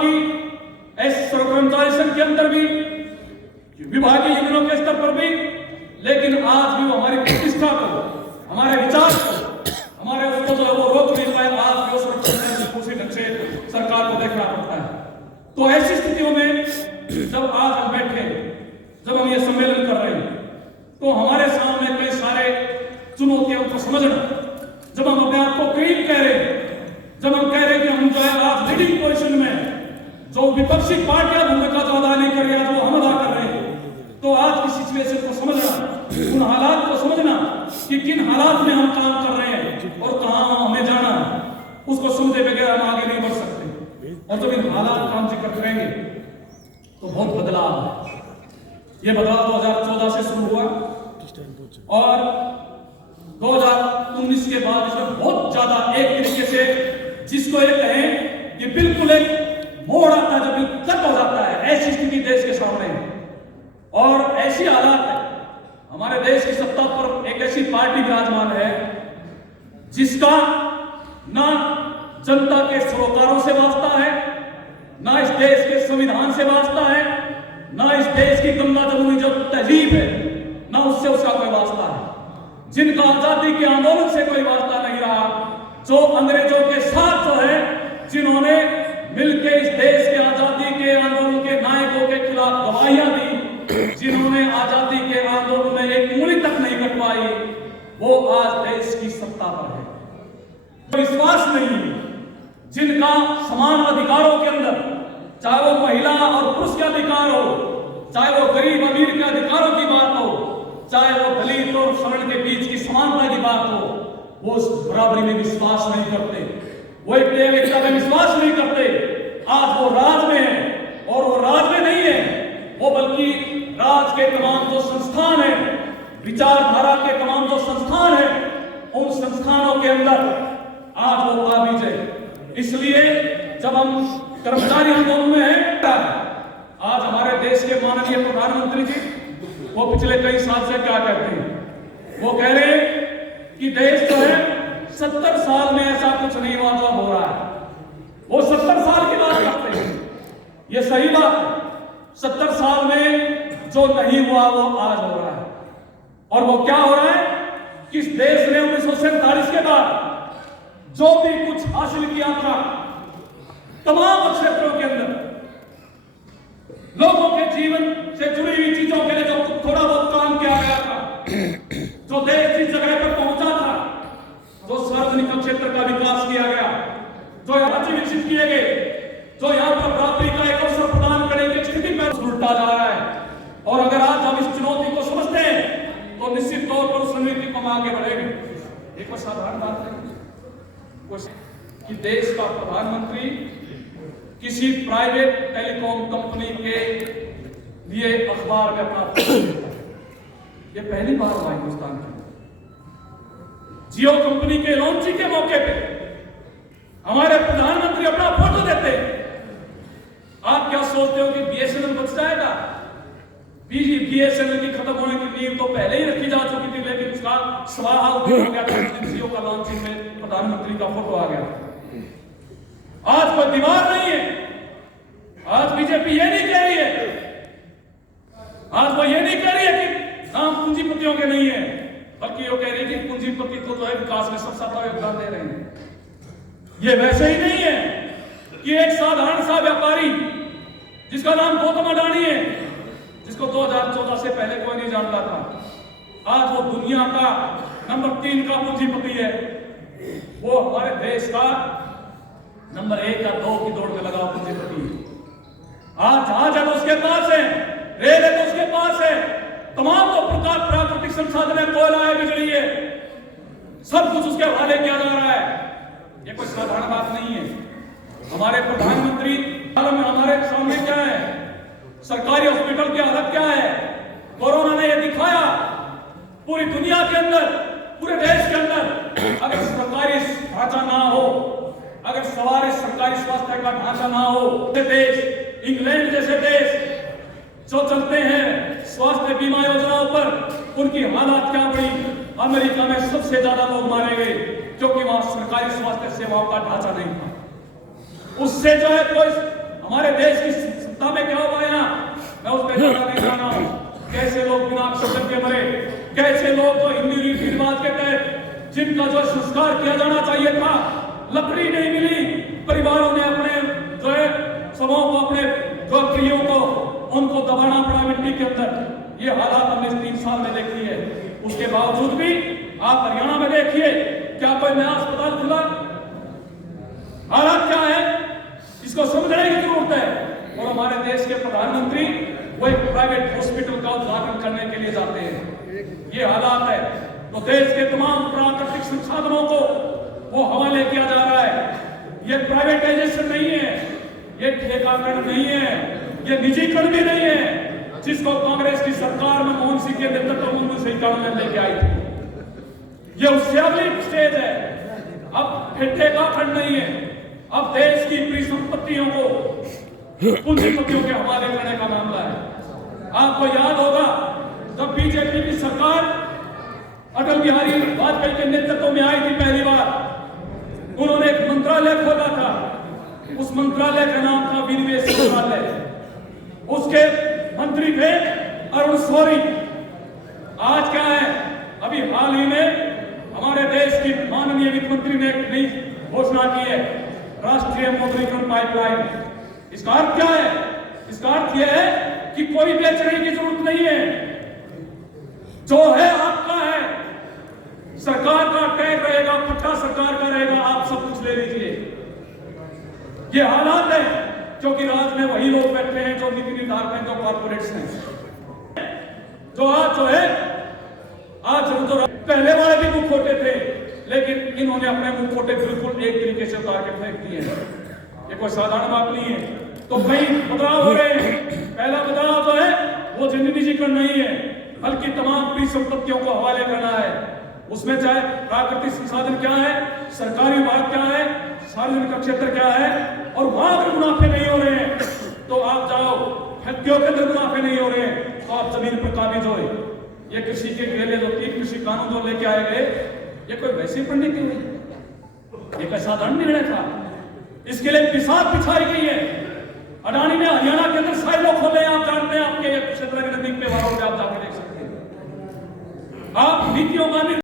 की कर्मचारी संघ के अंदर भी, विभागीय यूनियनों के स्तर पर भी, लेकिन आज भी वो हमारी प्रतिष्ठा को, हमारे विचार को, हमारे उसको जो है वो रोक नहीं पाए। आज भी उस उसी ढंग से सरकार को देखना पड़ता है। तो ऐसी स्थितियों में जब आज हम बैठे, जब हम ये सम्मेलन कर रहे हैं, तो हमारे सामने कई सारे चुनौतियों को समझना, जब हम अपने आप को करीब कह रहे हैं, जब हम कह रहे हैं कि हम जो है आज लीडिंग पोजीशन में, जो विपक्षी पार्टियां भूमिका जो अदा नहीं कर रही है, जो हम अदा कर रहे हैं, तो आज की सिचुएशन को समझना, उन हालात को समझना कि किन हालात में हम काम कर रहे हैं और कहां हमें जाना है, उसको समझे बगैर हम आगे नहीं बढ़ सकते। और जब इन हालात का हम जिक्र करेंगे तो बहुत बदलाव है। ये बदलाव 2014 से शुरू हुआ और 2019 के बाद इसमें बहुत ज्यादा एक तरीके से जिसको एक कहें कि बिल्कुल एक मोड़ आता है, जब कट हो जाता है, ऐसी स्थिति देश के सामने है। और ऐसी हालात है, हमारे देश की सत्ता पर एक ऐसी पार्टी विराजमान है जिसका ना जनता के सरोकारों से वास्ता है, ना इस देश के संविधान से वास्ता है, ना इस देश की गंगा जमुनी जो तहजीब है, ना उससे उसका कोई वास्ता है, जिनका आजादी के आंदोलन से कोई वास्ता नहीं रहा, जो अंग्रेजों के साथ जो है, जिन्होंने मिलकर इस देश के आजादी के आंदोलन के नायकों के खिलाफ गवाहियां दी, जिन्होंने आजादी के आंदोलन में एक उंगली तक नहीं कटवाई, वो आज देश की सत्ता पर है। विश्वास नहीं है, जिनका समान अधिकारों के अंदर, चाहे वो महिला और पुरुष के अधिकार हो, चाहे वो गरीब अमीर के अधिकारों की बात हो, चाहे वो दलित और सवर्ण के बीच की समानता की बात हो, वो उस बराबरी में विश्वास नहीं करते, वो एकता में विश्वास नहीं करते। आज वो राज में है, और वो राज में नहीं है, वो बल्कि राज के तमाम जो संस्थान है, विचारधारा के तमाम जो संस्थान है, उन संस्थानों के अंदर आज वो काबिज है। इसलिए जब हम कर्मचारी आंदोलन में हैं, आज हमारे देश के माननीय प्रधानमंत्री जी वो पिछले कई साल से क्या कहते हैं, वो कह रहे हैं कि देश जो है 70 साल में ऐसा कुछ नहीं हुआ जो हो रहा है। वो 70 साल की बात करते हैं, ये सही बात है। 70 साल में जो नहीं हुआ वो आज हो रहा है। और वो क्या हो रहा है कि इस देश ने 1947 के बाद जो भी कुछ हासिल किया था, तमाम क्षेत्रों के अंदर लोगों के जीवन से जुड़ी हुई चीजों के लिए जो थोड़ा बहुत काम किया गया था, जो देश जिस जगह पर पहुंचा था, जो सार्वजनिक क्षेत्र का विकास किया गया, जो राज्य विकसित किए गए, जो यहाँ पर बराबरी का एक अवसर प्रदान करने की स्थिति में उल्टा जा रहा है। और अगर आज हम इस चुनौती को समझते हैं तो निश्चित तौर पर उस रणनीति को हम आगे बढ़ेंगे। एक साधारण बात है कि देश का प्रधानमंत्री किसी प्राइवेट टेलीकॉम कंपनी के लिए अखबार में अपना फोटो देता है। ये पहली बार हुआ हिंदुस्तान में। जियो कंपनी के लॉन्चिंग के मौके पे हमारे प्रधानमंत्री अपना फोटो देते हैं। आप क्या सोचते हो कि बीएसएनएल बच जाएगा? बीएसएनएल की खत्म होने की नींव तो पहले ही रखी जा चुकी थी, लेकिन उसका स्वाहा हो गया था। जियो का लॉन्चिंग में प्रधानमंत्री का फोटो आ गया। आज कोई दीवार नहीं है। आज बीजेपी ये नहीं कह रही है, आज वो ये नहीं कह रही है कि नाम पूंजीपतियों के नहीं है, बल्कि वो कह रही है कि पूंजीपति तो जो है विकास में सबसे बड़ा योगदान दे रहे हैं। ये वैसे ही नहीं है कि एक साधारण सा व्यापारी जिसका नाम गौतम अडानी है, जिसको 2014 से पहले कोई नहीं जानता था, आज वो दुनिया का नंबर 3 का पूंजीपति है। वो हमारे देश का नंबर 1 या 2 की दौड़ में लगा पूंजीपति। आज जहाज है तो उसके पास है, रेल है तो उसके पास है, तमाम तो प्रकार प्राकृतिक संसाधन है, कोयला है, बिजली है, सब कुछ उसके हवाले किया जा रहा है। ये कोई साधारण बात नहीं है। हमारे प्रधानमंत्री हमारे सामने क्या है, सरकारी हॉस्पिटल की हालत क्या है, कोरोना ने यह दिखाया। पूरी दुनिया के अंदर, पूरे देश के अंदर अगर सरकारी ढांचा ना हो, अगर सरकारी स्वास्थ्य का ढांचा ना हो, देश इंग्लैंड जैसे देश जो चलते हैं स्वास्थ्य बीमा योजनाओं पर, उनकी हालत क्या बड़ी। अमेरिका में सबसे ज्यादा लोग मारे गए क्योंकि वहां सरकारी स्वास्थ्य सेवाओं का ढांचा नहीं था। उससे जो है कोई हमारे देश की सत्ता में क्या हुआ यहाँ, मैं उस पर ज्यादा नहीं जाना हूं। कैसे लोग बिना ऑक्सीजन के मरे, कैसे लोग जो हिंदी रीति रिवाज के तहत जिनका जो संस्कार किया जाना चाहिए था, लकड़ी नहीं मिली, परिवारों ने अपने जो है सबों को, अपने जो प्रियों को, उनको दबाना पड़ा मिट्टी के अंदर। ये हालात हमने 3 साल में देखी है। उसके बावजूद भी आप हरियाणा में देखिए, क्या कोई नया अस्पताल खुला? हालात क्या है, इसको समझने की जरूरत है। और हमारे देश के प्रधानमंत्री वो एक प्राइवेट हॉस्पिटल का उद्घाटन करने के लिए जाते हैं। ये हालात है। तो देश के तमाम प्राकृतिक संसाधनों को वो हवाले किया जा रहा है। ये प्राइवेटाइजेशन नहीं है, ये ठेकाकरण नहीं है, ये निजीकरण भी नहीं है, जिसको कांग्रेस की सरकार में मनमोहन सिंह के नेतृत्व में 1991 में लेके आई थी। ये उससे अगली स्टेज है। अब ठेकाकरण नहीं है, अब देश की परिसंपत्तियों को पूंजीपतियों के हवाले करने का मामला है। आपको याद होगा जब बीजेपी की सरकार अटल बिहारी वाजपेयी के नेतृत्व में आई थी पहली बार, उन्होंने एक मंत्रालय खोला था। उस मंत्रालय का नाम था विनिवेश मंत्रालय। उसके मंत्री थे अरुण शौरी। आज क्या है, अभी हाल ही में हमारे देश की माननीय वित्त मंत्री ने एक नई घोषणा की है, राष्ट्रीय मौद्रीकरण पाइपलाइन। इसका अर्थ क्या है? इसका अर्थ यह है कि कोई बेचने की जरूरत नहीं है, जो है आपका है, सरकार का टैग रहेगा, पट्टा सरकार का रहेगा, आप सब कुछ ले लीजिए। ये हालात है क्योंकि राज में वही लोग बैठे हैं जो नीति निर्धारक हैं, जो कॉर्पोरेट्स हैं, जो आज जो है आज जो पहले वाले भी मुंह खोटे थे, लेकिन इन्होंने अपने मुंह खोटे बिल्कुल एक तरीके से उतार के फेंक दिए हैं। ये कोई साधारण बात नहीं है। तो कई बदलाव हो रहे हैं। पहला बदलाव जो है वो निजीकरण नहीं है, बल्कि तमाम परिसंपत्तियों को हवाले करना है। उसमें चाहे प्राकृतिक संसाधन क्या है, सरकारी विभाग क्या है, सार्वजनिक क्षेत्र क्या है, और वहां अगर मुनाफे नहीं हो रहे हैं तो आप जाओ, फैक्ट्रियों के अंदर मुनाफे नहीं हो रहे हैं तो आप जमीन पर काबिज हो। ये कृषि के घेरे जो 3 कृषि कानून जो लेके आए गए, ये कोई वैसी पढ़ने की हुई, ये कोई साधारण निर्णय था। इसके लिए पिसाब बिछाई गई है। अडानी ने हरियाणा के अंदर साइलो खोले, आप जानते हैं, आपके क्षेत्र के नजदीक में वहां पे आप जाकर देख सकते हैं। आप नीतियों का